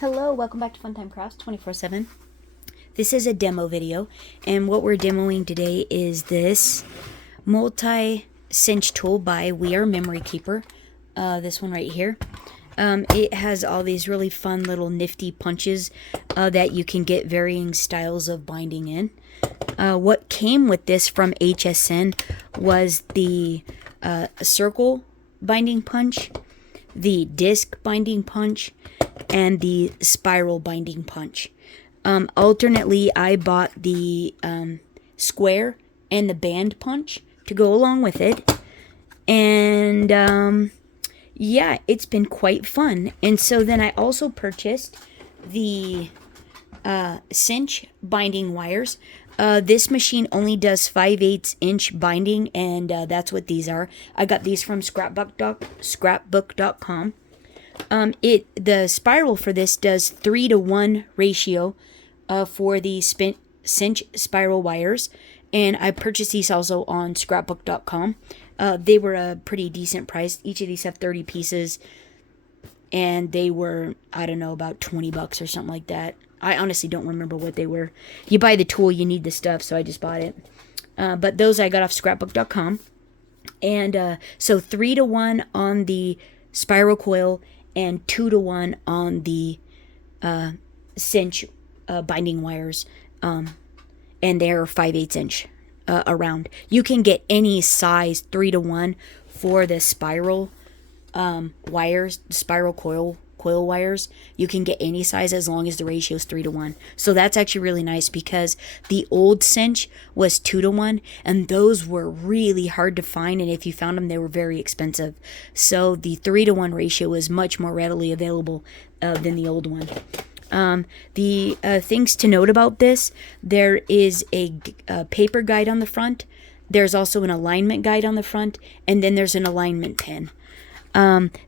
Hello, welcome back to Funtime Crafts 24/7. This is a demo video, and what we're demoing today is this multi-cinch tool by We Are Memory Keeper. This one right here. It has all these really fun little nifty punches that you can get varying styles of binding in. What came with this from HSN was the circle binding punch, the disc binding punch, and the spiral binding punch. Alternately, I bought the square and the band punch to go along with it. And yeah, it's been quite fun. And so then I also purchased the cinch binding wires. This machine only does 5/8 inch binding, and that's what these are. I got these from scrapbook.com. The spiral for this does 3-to-1 ratio for the cinch spiral wires, and I purchased these also on scrapbook.com. They were a pretty decent price. Each of these have 30 pieces, and they were, I don't know, about $20 or something like that. I honestly don't remember what they were. You buy the tool, you need the stuff, so I just bought it. But those I got off scrapbook.com. And so 3-to-1 on the spiral coil and 2-to-1 on the cinch binding wires, and they're 5/8 inch around. You can get any size 3-to-1 for the spiral wires, spiral coil wires. You can get any size as long as the ratio is 3-to-1. So that's actually really nice, because the old cinch was 2-to-1, and those were really hard to find, and if you found them, they were very expensive. So the 3-to-1 ratio is much more readily available than the old one. The things to note about this: there is a paper guide on the front. There's also an alignment guide on the front, and then there's an alignment pin.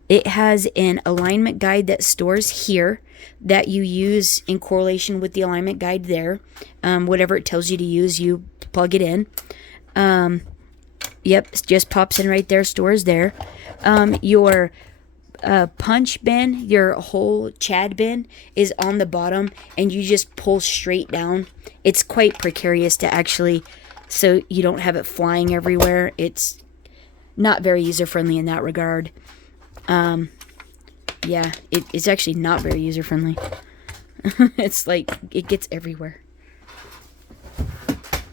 It has an alignment guide that stores here that you use in correlation with the alignment guide there. Whatever it tells you to use, you plug it in. Yep, it just pops in right there, stores there. Your punch bin, your whole Chad bin, is on the bottom, and you just pull straight down. It's quite precarious to actually, so you don't have it flying everywhere. It's not very user-friendly in that regard. Yeah, it's actually not very user-friendly. It's like, it gets everywhere.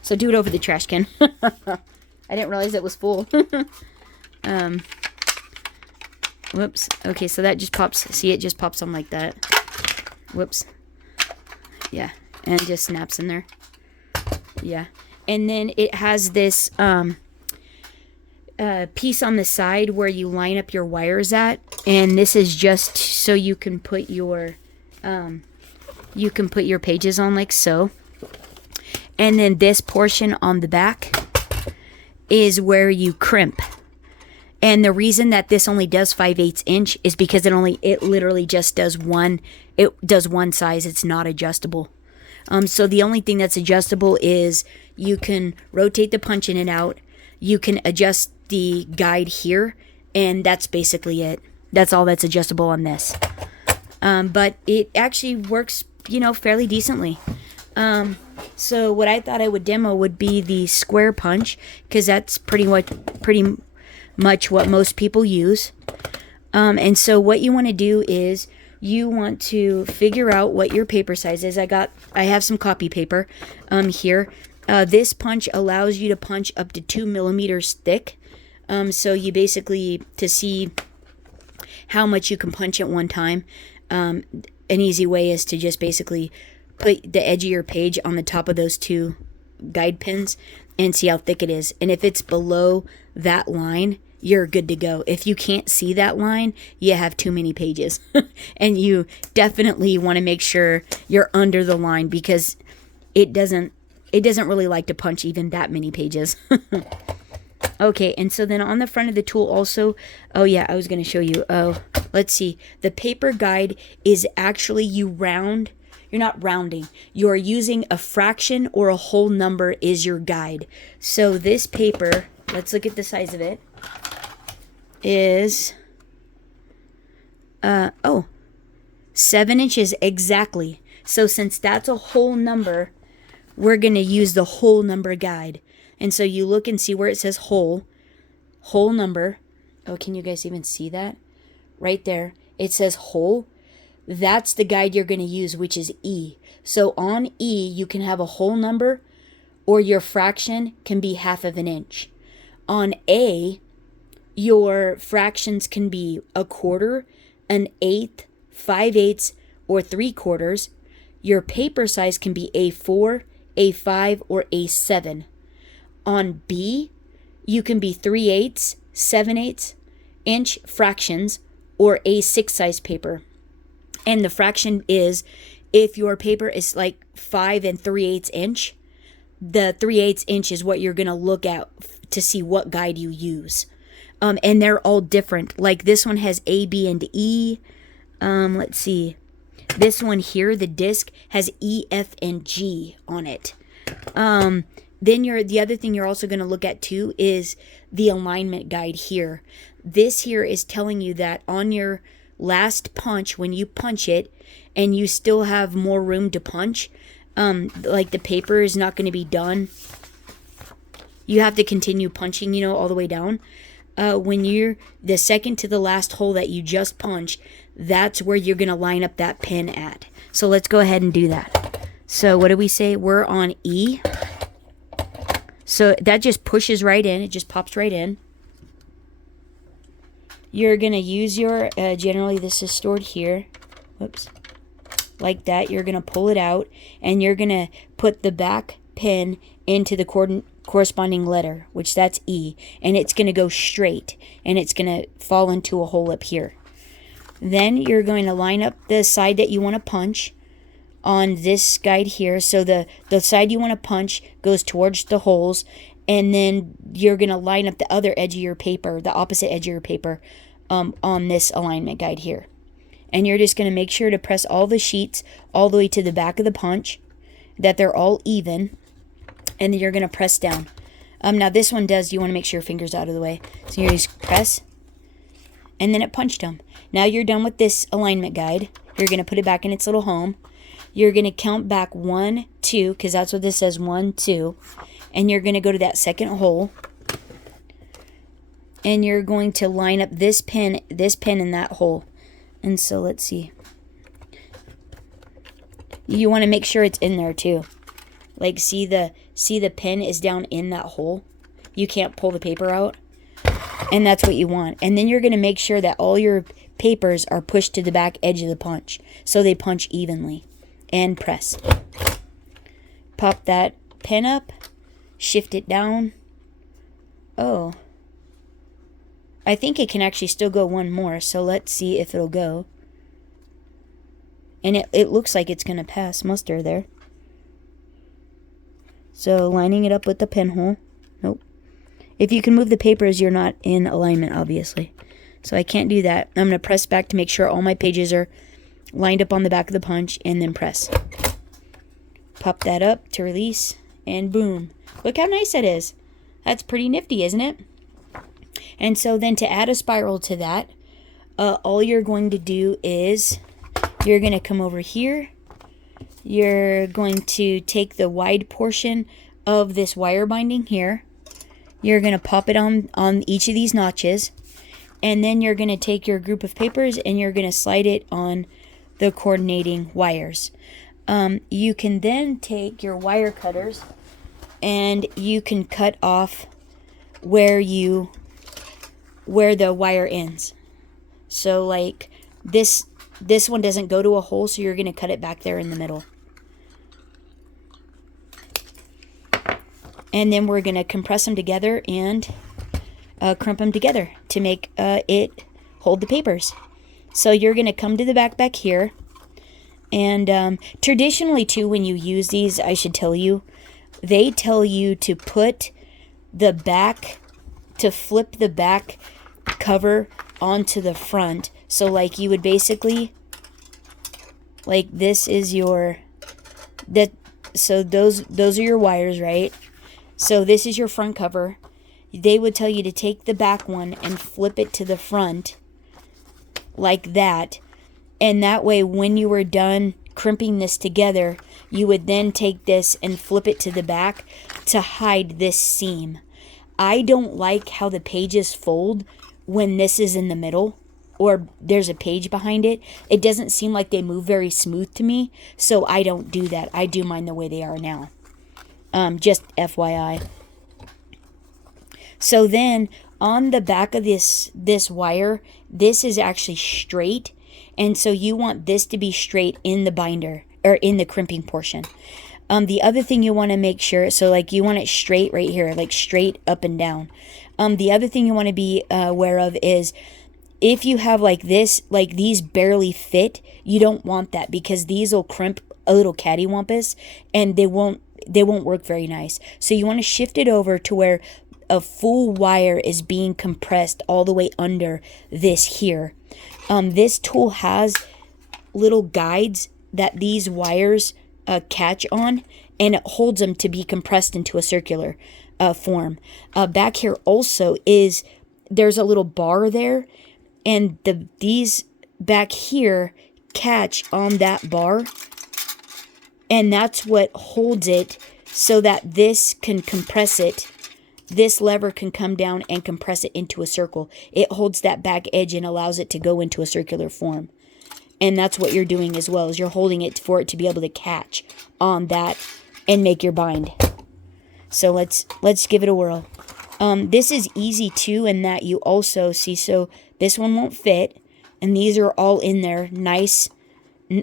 So do it over the trash can. I didn't realize it was full. Whoops. Okay, so that just pops. See, it just pops on like that. Whoops. Yeah, and it just snaps in there. Yeah. And then it has this piece on the side where you line up your wires at, and this is just so you can put your pages on, like so. And then this portion on the back is where you crimp. And the reason that this only does 5/8 inch is because it literally just does one. It does one size. It's not adjustable. So the only thing that's adjustable is you can rotate the punch in and out. You can adjust the guide here, and that's basically it. That's all that's adjustable on this. But it actually works, fairly decently. So what I thought I would demo would be the square punch, because that's pretty much what most people use. And so what you want to do is you want to figure out what your paper size is. I have some copy paper here. This punch allows you to punch up to 2 millimeters thick. So you basically, to see how much you can punch at one time, an easy way is to just basically put the edge of your page on the top of those two guide pins and see how thick it is. And if it's below that line, you're good to go. If you can't see that line, you have too many pages. And you definitely want to make sure you're under the line, because it doesn't really like to punch even that many pages. Okay, and so then on the front of the tool also, oh yeah, I was going to show you. Oh, let's see. The paper guide is actually, you're not rounding. You're using a fraction or a whole number is your guide. So this paper, let's look at the size of it, is 7 inches exactly. So since that's a whole number, we're going to use the whole number guide. And so you look and see where it says whole number. Oh, can you guys even see that? Right there. It says whole. That's the guide you're going to use, which is E. So on E, you can have a whole number, or your fraction can be 1/2 inch. On A, your fractions can be 1/4, 1/8, 5/8, or 3/4. Your paper size can be A4, A5, or A7. On B, you can be 3/8, 7/8 inch fractions, or A6 size paper. And the fraction is, if your paper is like 5 3/8 inch, the 3/8 inch is what you're going to look at to see what guide you use. And they're all different. Like this one has A, B, and E. Let's see. This one here, the disc, has E, F, and G on it. Then the other thing you're also going to look at too is the alignment guide here. This here is telling you that on your last punch, when you punch it and you still have more room to punch, like the paper is not going to be done. You have to continue punching, you know, all the way down. When you're the second to the last hole that you just punched, that's where you're going to line up that pin at. So let's go ahead and do that. So what do we say? We're on E. So that just pushes right in. It just pops right in. You're going to use your, generally this is stored here. Whoops. Like that. You're going to pull it out, and you're going to put the back pin into the corresponding letter, which that's E, and it's going to go straight, and it's going to fall into a hole up here. Then you're going to line up the side that you want to punch on this guide here. So the side you want to punch goes towards the holes, and then you're going to line up the other edge of your paper, the opposite edge of your paper, on this alignment guide here. And you're just going to make sure to press all the sheets all the way to the back of the punch, that they're all even, and then you're going to press down. Now this one does, you want to make sure your finger's out of the way. So you just press, and then it punched them. Now you're done with this alignment guide. You're going to put it back in its little home. You're going to count back 1, 2, because that's what this says, 1, 2. And you're going to go to that second hole. And you're going to line up this pin in that hole. And so let's see. You want to make sure it's in there too. Like see the pin is down in that hole. You can't pull the paper out. And that's what you want. And then you're going to make sure that all your papers are pushed to the back edge of the punch, so they punch evenly. And press. Pop that pin up. Shift it down. Oh. I think it can actually still go one more, so let's see if it'll go. And it looks like it's going to pass muster there. So lining it up with the pinhole. Nope. If you can move the papers, you're not in alignment, obviously. So I can't do that. I'm going to press back to make sure all my pages are lined up on the back of the punch, and then press. Pop that up to release, and boom. Look how nice that is. That's pretty nifty, isn't it? And so then to add a spiral to that, all you're going to do is you're going to come over here. You're going to take the wide portion of this wire binding here. You're going to pop it on each of these notches. And then you're going to take your group of papers and you're going to slide it on the coordinating wires. You can then take your wire cutters and you can cut off where the wire ends. So like this one doesn't go to a hole, so you're going to cut it back there in the middle. And then we're going to compress them together and crump them together to make it hold the papers. So you're going to come to the back here. And traditionally too, when you use these, I should tell you, they tell you to put the back, to flip the back cover onto the front. So like you would basically, like this is your, so those are your wires, right? So this is your front cover. They would tell you to take the back one and flip it to the front like that. And that way, when you were done crimping this together, you would then take this and flip it to the back to hide this seam. I don't like how the pages fold when this is in the middle or there's a page behind it. It doesn't seem like they move very smooth to me, so I don't do that. I do mine the way they are now. Just FYI. So then on the back of this wire, this is actually straight. And so you want this to be straight in the binder or in the crimping portion. The other thing you want to make sure, so like you want it straight right here, like straight up and down. The other thing you want to be aware of is if you have like this, like these barely fit, you don't want that because these will crimp a little cattywampus and they won't work very nice. So you want to shift it over to where a full wire is being compressed all the way under this here. This tool has little guides that these wires catch on, and it holds them to be compressed into a circular form. Back here also there's a little bar there, and these back here catch on that bar, and that's what holds it so that this can compress it. This lever can come down and compress it into a circle. It holds that back edge and allows it to go into a circular form. And that's what you're doing as well, is you're holding it for it to be able to catch on that and make your bind. So let's give it a whirl. This is easy too in that you also see, so this one won't fit, and these are all in there. Nice,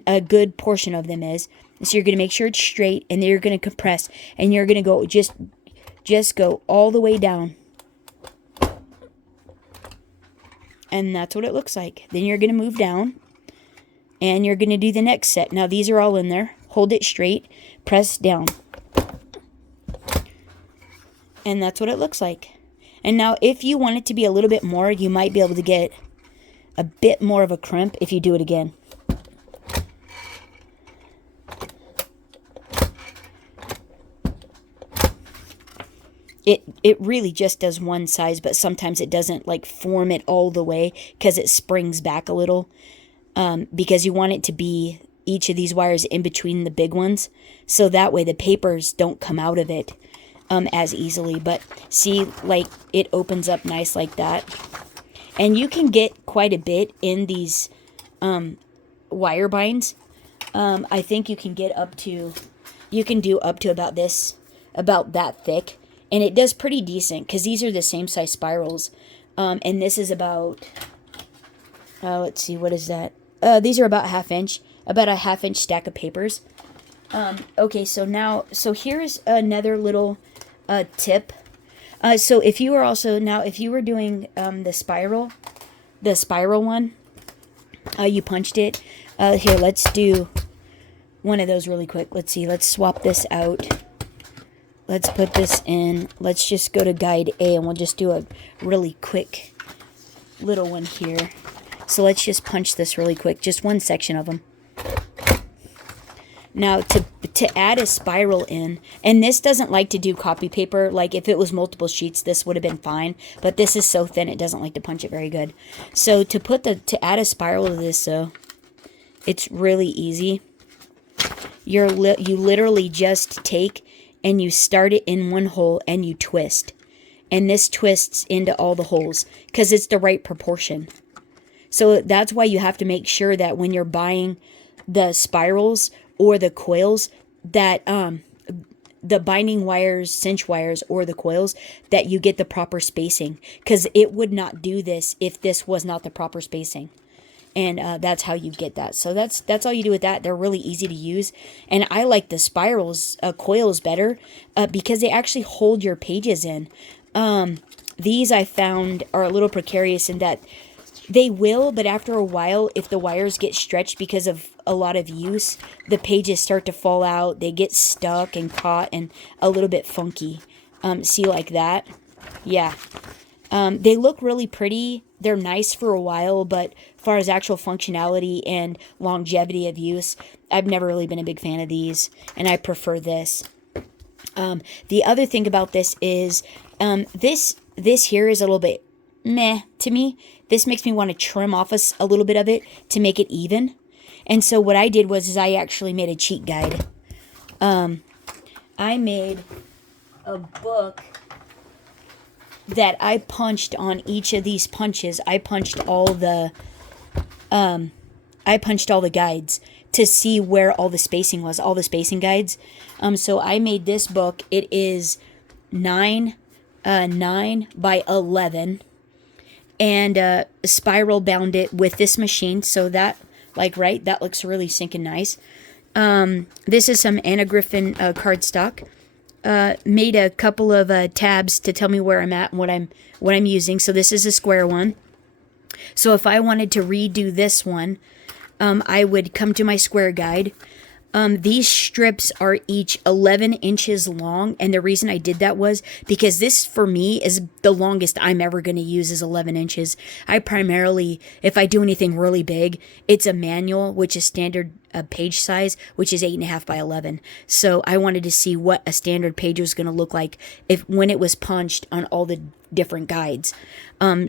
a good portion of them is. So you're going to make sure it's straight, and then you're going to compress, and you're going to go just go all the way down. And that's what it looks like. Then you're going to move down. And you're going to do the next set. Now these are all in there. Hold it straight. Press down. And that's what it looks like. And now if you want it to be a little bit more, you might be able to get a bit more of a crimp if you do it again. It really just does one size, but sometimes it doesn't like form it all the way because it springs back a little. Because you want it to be each of these wires in between the big ones, so that way the papers don't come out of it as easily. But see, like it opens up nice like that, and you can get quite a bit in these wire binds. I think you can get up to, you can do up to about that thick. And it does pretty decent because these are the same size spirals. And this is about, let's see, what is that? These are about a half inch stack of papers. Okay, so here's another little tip. So if you were doing the spiral one, you punched it. Here, let's do one of those really quick. Let's see, let's swap this out. Let's put this in. Let's just go to guide A, and we'll just do a really quick little one here. So let's just punch this really quick, just one section of them. Now to add a spiral in, and this doesn't like to do copy paper. Like if it was multiple sheets, this would have been fine. But this is so thin, it doesn't like to punch it very good. So to add a spiral to this, it's really easy. You literally just take and you start it in one hole and you twist. And this twists into all the holes because it's the right proportion. So that's why you have to make sure that when you're buying the spirals or the coils, that the binding wires, cinch wires, or the coils, that you get the proper spacing. Because it would not do this if this was not the proper spacing. And that's how you get that. So that's all you do with that. They're really easy to use. And I like the spirals, coils better because they actually hold your pages in. These I found are a little precarious in that they will, but after a while, if the wires get stretched because of a lot of use, the pages start to fall out. They get stuck and caught and a little bit funky. See, like that? Yeah. They look really pretty. They're nice for a while, but as far as actual functionality and longevity of use, I've never really been a big fan of these, and I prefer this. The other thing about this is this here is a little bit meh to me. This makes me want to trim off a little bit of it to make it even. And so what I did was I actually made a cheat guide. I made a book that I punched on each of these punches. I punched all the guides to see where all the spacing was, all the spacing guides. So I made this book. It is 9 by 11, and spiral bound it with this machine. So that, like, right, that looks really sinking nice. This is some Anna Griffin cardstock. Made a couple of tabs to tell me where I'm at and what I'm using. So this is a square one. So if I wanted to redo this one, I would come to my square guide. These strips are each 11 inches long, and the reason I did that was because this, for me, is the longest I'm ever going to use is 11 inches. I primarily, if I do anything really big, it's a manual, which is standard page size, which is 8.5 by 11. So I wanted to see what a standard page was going to look like when it was punched on all the different guides.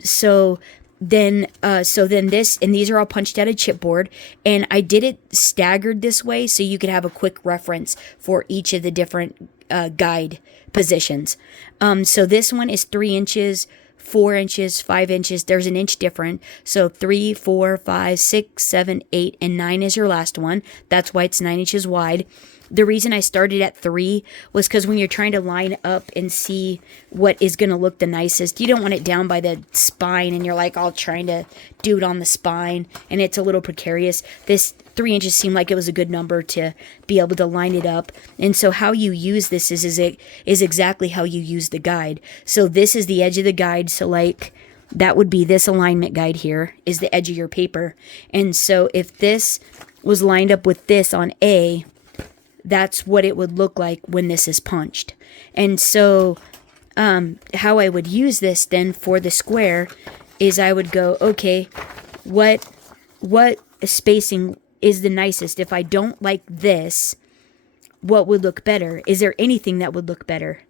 So then this, and these are all punched out of chipboard, and I did it staggered this way so you could have a quick reference for each of the different guide positions. So this one is 3 inches, 4 inches, 5 inches. There's an inch different. So 3, 4, 5, 6, 7, 8, and 9 is your last one. That's why it's 9 inches wide. The reason I started at 3 was because when you're trying to line up and see what is going to look the nicest, you don't want it down by the spine and you're like all trying to do it on the spine and it's a little precarious. This 3 inches seemed like it was a good number to be able to line it up. And so how you use this is exactly how you use the guide. So this is the edge of the guide. So like that would be this alignment guide here is the edge of your paper. And so if this was lined up with this on A, that's what it would look like when this is punched. And so how I would use this then for the square is I would go, okay, what spacing is the nicest? If I don't like this, what would look better? Is there anything that would look better?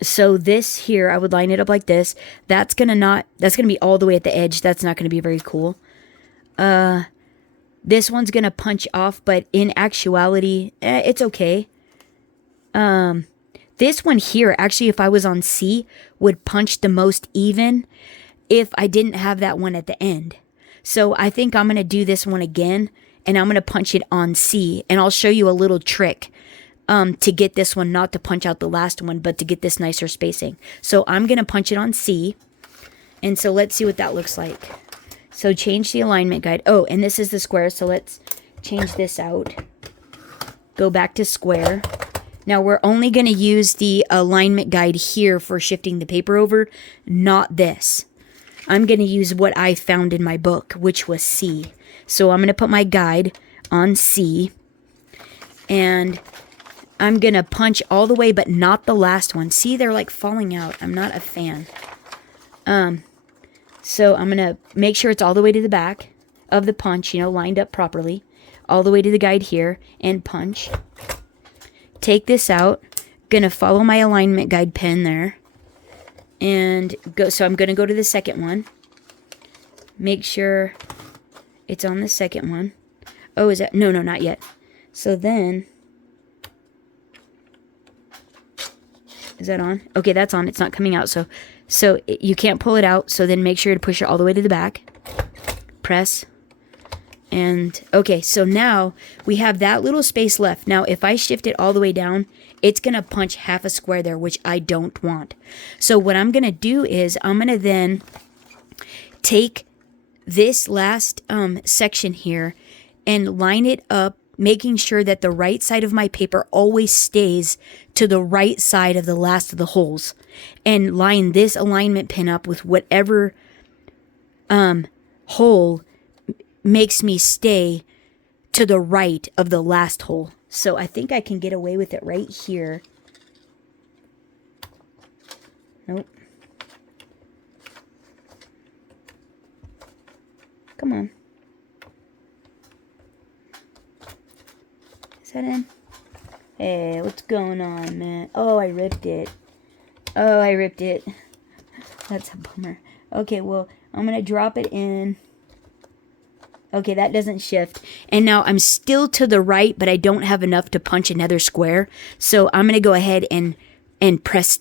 So this here, I would line it up like this. That's gonna be all the way at the edge. That's not gonna be very cool. This one's going to punch off, but in actuality, it's okay. This one here, actually, if I was on C, would punch the most even if I didn't have that one at the end. So I think I'm going to do this one again, and I'm going to punch it on C, and I'll show you a little trick to get this one not to punch out the last one, but to get this nicer spacing. So I'm going to punch it on C, and so let's see what that looks like. So change the alignment guide. Oh, and this is the square, so let's change this out. Go back to square. Now we're only going to use the alignment guide here for shifting the paper over, not this. I'm going to use what I found in my book, which was C. So I'm going to put my guide on C, and I'm going to punch all the way, but not the last one. See, they're like falling out. I'm not a fan. So I'm going to make sure it's all the way to the back of the punch, lined up properly. All the way to the guide here and punch. Take this out. Going to follow my alignment guide pen there. And go. So I'm going to go to the second one. Make sure it's on the second one. Oh, is that? No, not yet. So then. Is that on? Okay, that's on. It's not coming out. So you can't pull it out. So then make sure to push it all the way to the back. Press. And okay, so now we have that little space left. Now, if I shift it all the way down, it's going to punch half a square there, which I don't want. So what I'm going to do is I'm going to then take this last section here and line it up, making sure that the right side of my paper always stays to the right side of the last of the holes, and line this alignment pin up with whatever hole makes me stay to the right of the last hole. So I think I can get away with it right here. Nope. Come on. Is that in? Hey, what's going on, man? Oh, I ripped it. That's a bummer. Okay, well, I'm going to drop it in. Okay, that doesn't shift. And now I'm still to the right, but I don't have enough to punch another square. So I'm going to go ahead and press,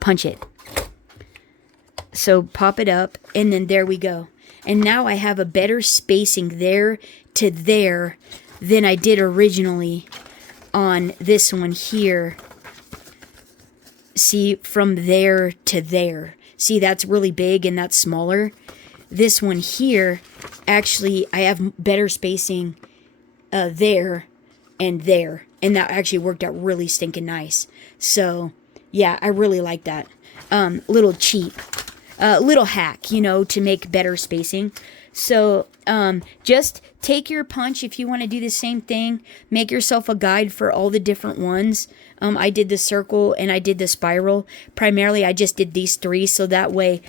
punch it. So pop it up, and then there we go. And now I have a better spacing there to there than I did originally on this one here. See, from there to there. See, that's really big and that's smaller. This one here, actually, I have better spacing there and there. And that actually worked out really stinking nice. So, yeah, I really like that. Little cheap. Little hack, to make better spacing. So, just take your punch if you want to do the same thing. Make yourself a guide for all the different ones. I did the circle and I did the spiral. Primarily, I just did these three, so that way,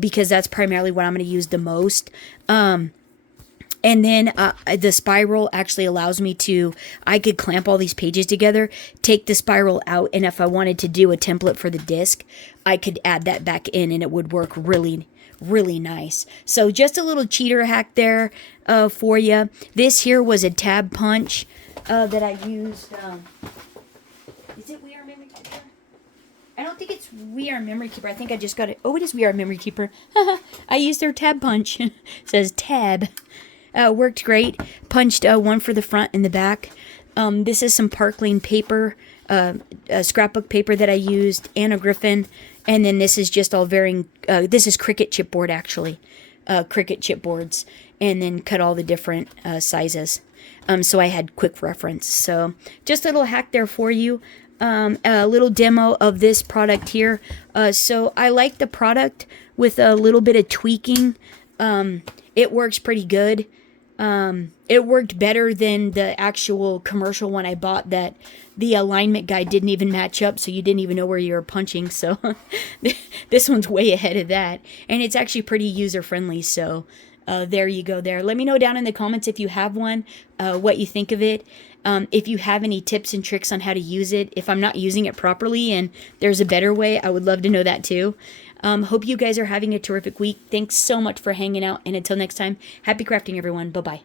because that's primarily what I'm going to use the most. And then the spiral actually allows me to, I could clamp all these pages together, take the spiral out, and if I wanted to do a template for the disc, I could add that back in and it would work really, really nice. So just a little cheater hack there for you. This here was a tab punch that I used. Is it We Are Memory Keeper? I don't think it's We Are Memory Keeper. I think I just got it. Oh, it is We Are Memory Keeper. I used their tab punch. It says tab. Worked great. Punched one for the front and the back. This is some Park Lane paper, scrapbook paper that I used, Anna Griffin, and then this is just all varying. This is Cricut chipboard actually, Cricut chipboards, and then cut all the different sizes. So I had quick reference. So just a little hack there for you. A little demo of this product here. So I like the product with a little bit of tweaking. It works pretty good. It worked better than the actual commercial one I bought that the alignment guide didn't even match up, so you didn't even know where you were punching. So this one's way ahead of that. And it's actually pretty user-friendly, so there you go there. Let me know down in the comments if you have one, what you think of it. If you have any tips and tricks on how to use it. If I'm not using it properly and there's a better way, I would love to know that too. Hope you guys are having a terrific week. Thanks so much for hanging out. And until next time, happy crafting, everyone. Bye-bye.